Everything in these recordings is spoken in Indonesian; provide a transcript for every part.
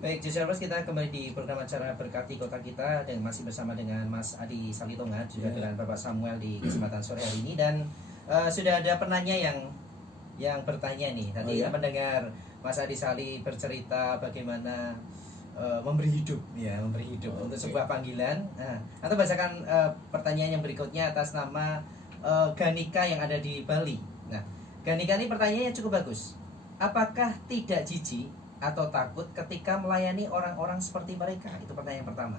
Baik, Joshua, kita kembali di program acara Berkati Kota Kita dan masih bersama dengan Mas Adi Salitonga juga dengan Bapak Samuel di kesempatan sore hari ini, dan sudah ada penanya yang bertanya nih. Tadi mendengar Mas Adi Sali bercerita bagaimana memberi hidup untuk sebuah panggilan. Atau bacakan pertanyaan yang berikutnya atas nama Ganika yang ada di Bali. Nah, Ganika ini pertanyaannya cukup bagus. Apakah tidak jijik atau takut ketika melayani orang-orang seperti mereka? Itu pertanyaan pertama.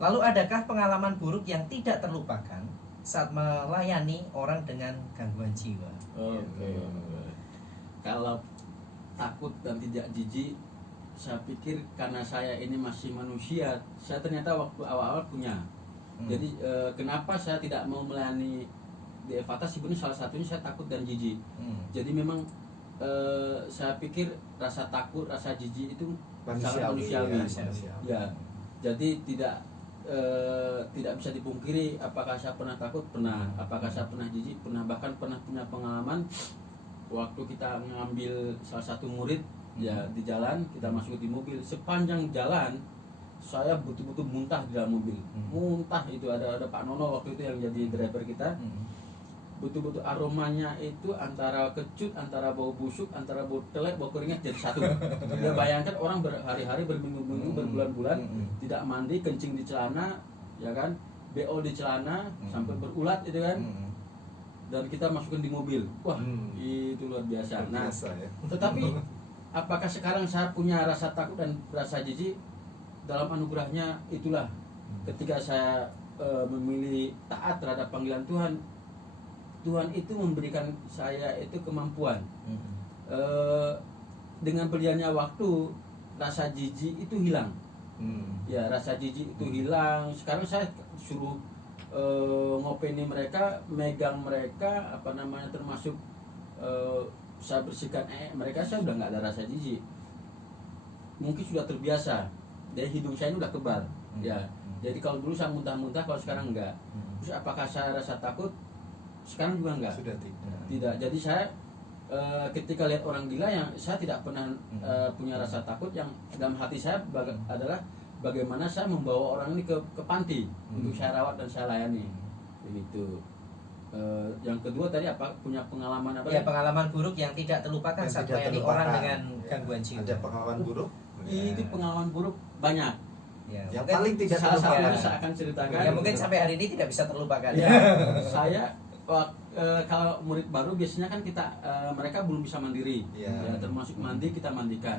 Lalu adakah pengalaman buruk yang tidak terlupakan saat melayani orang dengan gangguan jiwa? Oke. Kalau takut dan tidak jijik, saya pikir karena saya ini masih manusia, saya ternyata waktu awal-awal punya. Jadi kenapa saya tidak mau melayani di Evata, sebenarnya salah satunya saya takut dan jijik. Jadi memang saya pikir rasa takut, rasa jijik itu sangat manusiawi. Ya, jadi tidak bisa dipungkiri. Apakah saya pernah takut? Pernah. Apakah saya pernah jijik? Pernah. Bahkan pernah punya pengalaman waktu kita mengambil salah satu murid ya di jalan, kita masuk di mobil, sepanjang jalan saya betul-betul muntah di dalam mobil. Muntah itu ada Pak Nono waktu itu yang jadi driver kita. Betul-betul aromanya itu antara kecut, antara bau busuk, antara bau telek, bau keringat jadi satu. Dia bayangkan orang berhari-hari, berminggu-minggu, berbulan-bulan tidak mandi, kencing di celana, ya kan, BO di celana sampai berulat itu kan. Dan kita masukin di mobil. Wah, itu luar biasa. Nah, tetapi apakah sekarang saya punya rasa takut dan rasa jijik? Dalam anugerahnya itulah ketika saya memilih taat terhadap panggilan Tuhan, Tuhan itu memberikan saya itu kemampuan. Dengan berjalannya waktu, rasa jijik itu hilang. Ya, rasa jijik itu hilang. Sekarang saya suruh ngopeni mereka, megang mereka, termasuk saya bersihkan mereka, saya udah nggak ada rasa jijik. Mungkin sudah terbiasa. Dari hidung saya ini udah kebal. Ya, jadi kalau dulu saya muntah-muntah, kalau sekarang enggak. Terus apakah saya rasa takut? Sekarang juga enggak. Sudah tidak. Jadi saya ketika lihat orang gila, yang saya tidak pernah punya rasa takut. Yang dalam hati saya adalah bagaimana saya membawa orang ini ke panti untuk saya rawat dan saya layani. Begitu. Yang kedua tadi apa, punya pengalaman apa? Ya, pengalaman buruk yang tidak terlupakan saat melayani orang dengan gangguan jiwa. Ada pengalaman buruk? Itu pengalaman buruk banyak. Ya, yang paling tidak terlupakan saya akan ceritakan. Ya, mungkin sampai hari ini tidak bisa terlupakan. Ya, saya kalau murid baru biasanya kan kita mereka belum bisa mandiri. Ya, termasuk mandi kita mandikan.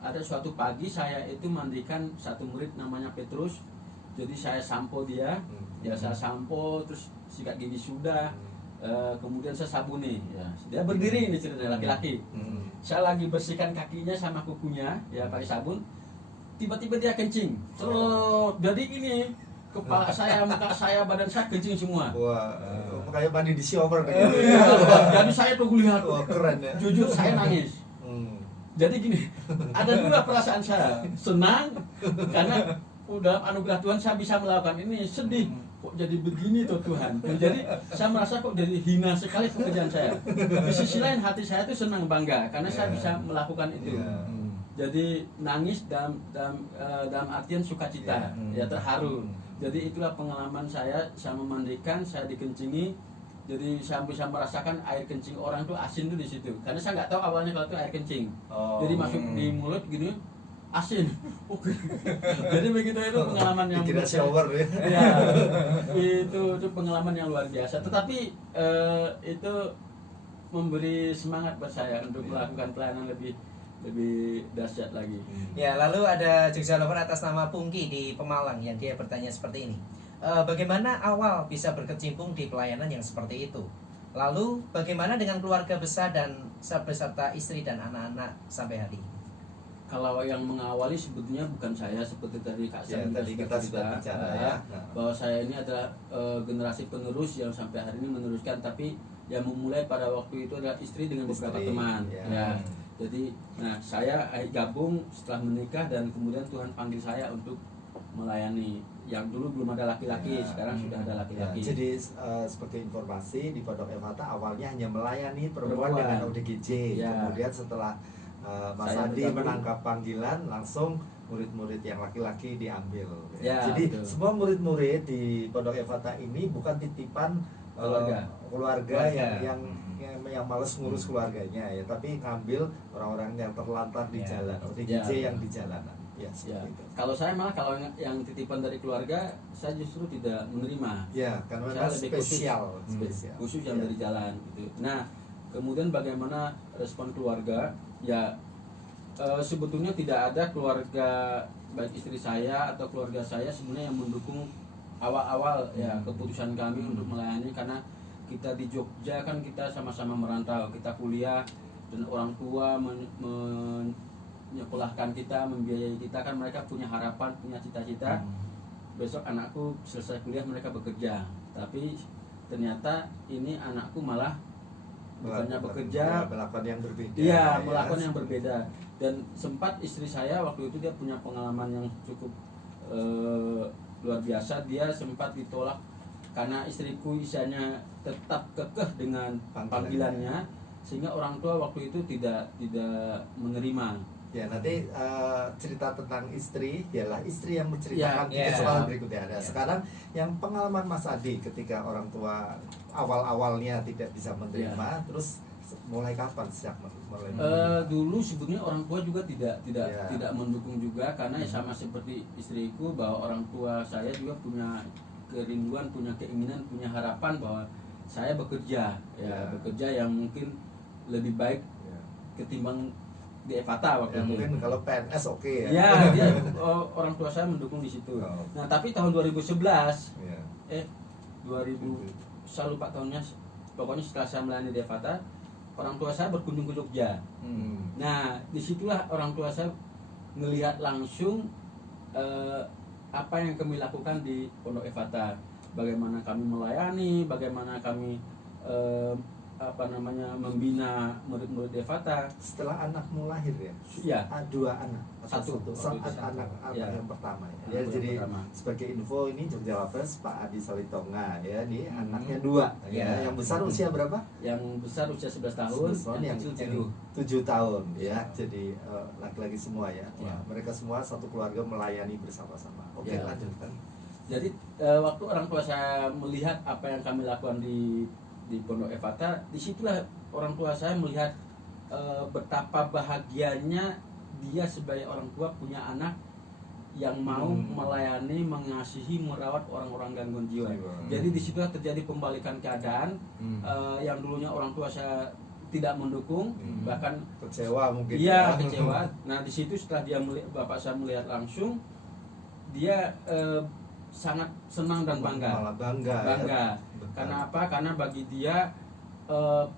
Ada suatu pagi saya itu mandikan satu murid namanya Petrus. Jadi saya sampo dia, ya saya sampo, terus sikat gigi sudah, kemudian saya sabuni. Ya, dia berdiri ini cerita laki-laki. Saya lagi bersihkan kakinya sama kukunya, ya pakai sabun. Tiba-tiba dia kencing. Terus jadi ini kepala saya, muka saya, badan saya kencing semua. Wah, kayak mandi di shower gitu. Jadi saya tuh lihat, wah keren ya. Jujur saya nangis. Jadi gini, ada dua perasaan saya. Senang karena dalam anugerah Tuhan saya bisa melakukan ini. Sedih, kok jadi begini tuh Tuhan. Jadi saya merasa kok jadi hina sekali pekerjaan saya. Di sisi lain hati saya tuh senang, bangga karena saya bisa melakukan itu. Jadi nangis dalam artian sukacita, ya terharu. Jadi itulah pengalaman saya memandikan, saya dikencingi. Jadi saya bisa merasakan air kencing orang tuh asin tuh di situ. Karena saya nggak tahu awalnya kalau itu air kencing. Jadi masuk di mulut gini asin. Jadi begitu, itu pengalaman yang dikira shower ya. Ya, itu pengalaman yang luar biasa. Tetapi itu memberi semangat buat saya untuk melakukan pelayanan lebih dahsyat lagi. Ya, lalu ada juga telepon atas nama Pungki di Pemalang yang dia bertanya seperti ini. Bagaimana awal bisa berkecimpung di pelayanan yang seperti itu? Lalu bagaimana dengan keluarga besar dan beserta istri dan anak-anak sampai hari ini? Kalau yang mengawali sebetulnya bukan saya, seperti tadi Kak Sam tadi kita sudah bicara ya. Bahwa saya ini adalah generasi penerus yang sampai hari ini meneruskan, tapi yang memulai pada waktu itu adalah istri dengan beberapa teman. Ya. Jadi, saya gabung setelah menikah dan kemudian Tuhan panggil saya untuk melayani. Yang dulu belum ada laki-laki, sekarang sudah ada laki-laki. Jadi sebagai informasi, di Pondok Evata awalnya hanya melayani perempuan dengan ODGJ. Kemudian setelah Mas Adi menangkap panggilan, langsung murid-murid yang laki-laki diambil. Ya, Jadi betul. semua murid-murid di Pondok Efata ini bukan titipan keluarga yang malas ngurus keluarganya ya, tapi ngambil orang-orang yang terlantar di Ya. jalan, OTGJ yang di jalanan. Ya, Ya. seperti itu. Kalau saya malah kalau yang titipan dari keluarga, saya justru tidak menerima. Ya, karena Saya memang lebih spesial. Khusus yang Ya. dari jalan gitu. Nah, kemudian bagaimana respon keluarga? Ya, sebetulnya tidak ada keluarga baik istri saya atau keluarga saya sebenarnya yang mendukung awal-awal ya keputusan kami untuk melayani, karena kita di Jogja kan kita sama-sama merantau, kita kuliah dan orang tua menyekolahkan kita, membiayai kita, kan mereka punya harapan, punya cita-cita. Besok anakku selesai kuliah mereka bekerja, tapi ternyata ini anakku malah bukannya bekerja, melakukan yang berbeda. iya ya. melakukan yang berbeda. Dan sempat istri saya waktu itu dia punya pengalaman yang cukup luar biasa. Dia sempat ditolak karena istriku isanya tetap kekeh dengan panggilannya, sehingga orang tua waktu itu tidak menerima. Ya, nanti cerita tentang istri ialah istri yang menceritakan di Ya. kesempatan berikutnya. Nah, Ya. sekarang yang pengalaman Mas Adi ketika orang tua awal-awalnya tidak bisa menerima, terus mulai kapan sejak mulai Dulu sebetulnya orang tua juga tidak Ya. mendukung juga, karena sama seperti istriku, bahwa orang tua saya juga punya kerinduan, punya keinginan, punya harapan bahwa saya bekerja, Ya. bekerja yang mungkin lebih baik Ya. ketimbang di Evata waktu Ya, itu. mungkin kalau PNS oke ya. Ya, dia orang tua saya mendukung di situ. Oh. Nah, tapi tahun 2011 Ya. 2000 saya lupa tahunnya, pokoknya setelah saya melayani di Evata, orang tua saya berkunjung ke Jogja. Nah, disitulah orang tua saya melihat langsung apa yang kami lakukan di Pondok Evata, bagaimana kami melayani, bagaimana kami membina murid-murid Evata. Setelah anakmu lahir ya? Ya, Dua anak. Satu. Saat Waktu itu satu. anak Ya. yang pertama ya. Anak Ya, yang jadi pertama. sebagai info ini Jogja Lovers Pak Adi Salitonga ya, ini anaknya dua. Ya. Yang besar usia berapa? Yang besar usia 11 tahun, 11 tahun, yang kecil 7. 7 tahun ya. Jadi laki-laki semua ya. Ya. Wah, mereka semua satu keluarga melayani bersama-sama. Oke, Ya. lanjutkan. Jadi waktu orang tua saya melihat apa yang kami lakukan di Pondok Evata, disitulah orang tua saya melihat betapa bahagianya dia sebagai orang tua punya anak yang mau melayani, mengasihi, merawat orang-orang gangguan jiwa. Jadi disitulah terjadi pembalikan keadaan. Yang dulunya orang tua saya tidak mendukung, bahkan Kecewa mungkin. iya kecewa. Nah di situ setelah bapak saya melihat langsung, dia sangat senang dan bangga. Malah bangga. Ya. Bangga. Betul. Karena apa? Karena bagi dia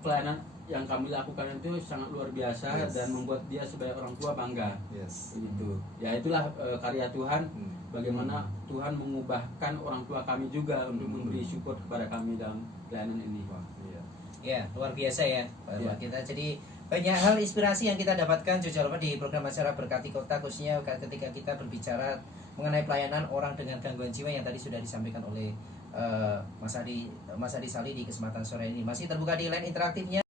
pelayanan yang kami lakukan itu sangat luar biasa. Yes. Dan membuat dia sebagai orang tua bangga. Yes. Begitu. Ya itulah karya Tuhan. Hmm. Bagaimana Tuhan mengubahkan orang tua kami juga untuk memberi syukur kepada kami dalam pelayanan ini. Wah, iya. Ya, luar biasa ya Pak Ya. kita. Jadi banyak hal inspirasi yang kita dapatkan Jogja Lovers di program acara Berkati Kota, khususnya ketika kita berbicara mengenai pelayanan orang dengan gangguan jiwa yang tadi sudah disampaikan oleh Mas Adi Sali di kesempatan sore ini. Masih terbuka di line interaktifnya.